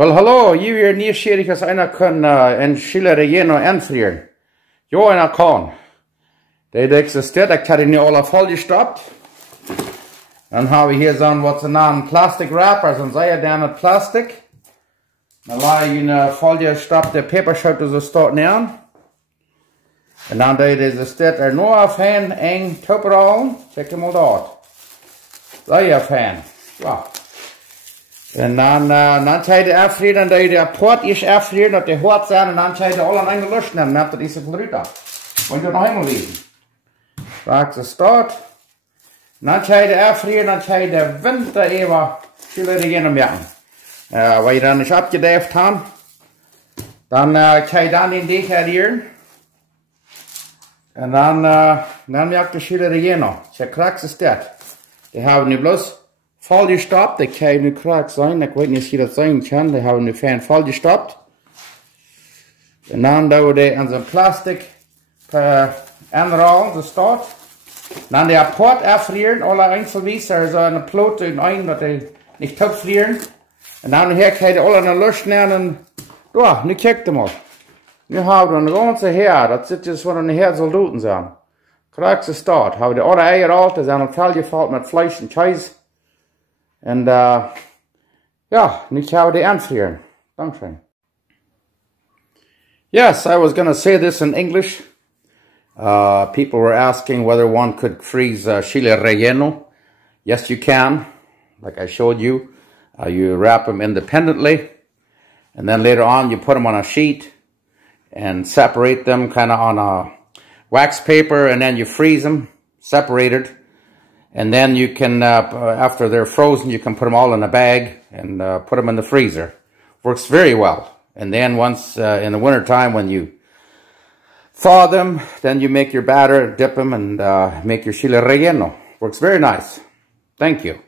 Well, hallo, je weer nieuwsgierig als einer kan en Chile relleno anfrieren. Jo, einer kann. Der existiert, ich hatte nicht alle vollgestoppt. Dann habe ich hier so ein, was sie nennen, Plastic Wrapper, so ein sehr mit Plastik. Dann war ich eine vollgestoppte Paperschütte so dort nähern. Und dann existiert nur ein Fan, eng Tupperall. Check mal dort. Sehr Fan. Ja. Und dann zei de afvrieren, dat je de poort is afvrieren, dat de hard zijn, en dan zei de al aan een gelust nemen, net dat is het eruit. Moet je nog helemaal lezen. Waar ze staat. Dan zei de afvrieren, dan zei de winter even, zullen er geen merken. Waar je dan is abgedeft hebben, dan zei je dan in die hier. En dan merkt de zullen er geen. Ze krijgt ze dat. Die hebben nu bloß vollgestoppt, der kann nicht krank sein, ich weiß nicht, wie das sein kann, die haben den Fan vollgestoppt. Und dann da der an so einem Plastik anrollen, so steht. Dann der Port erfrieren, alle einzelwies, also eine Plote in einen, dass die nicht top frieren. Und dann hier kann die alle eine Lust nehmen, und ja, nu kickt mal. Nu haben wir eine ganze Heer, das sind jetzt von den Heer Soldaten sein. Krank ist dort, haben die alle Eier alt, die sind vollgefallen mit Fleisch und Käse. And yeah, nicht how they anfrieren. Dankeschön. Yes, I was going to say this in English. People were asking whether one could freeze chile relleno. Yes, you can. Like I showed you. You wrap them independently. And then later on, you put them on a sheet and separate them kind of on a wax paper. And then you freeze them separated. And then you can, after they're frozen, you can put them all in a bag and put them in the freezer. Works very well. And then once in the winter time when you thaw them, then you make your batter, dip them, and make your chile relleno. Works very nice. Thank you.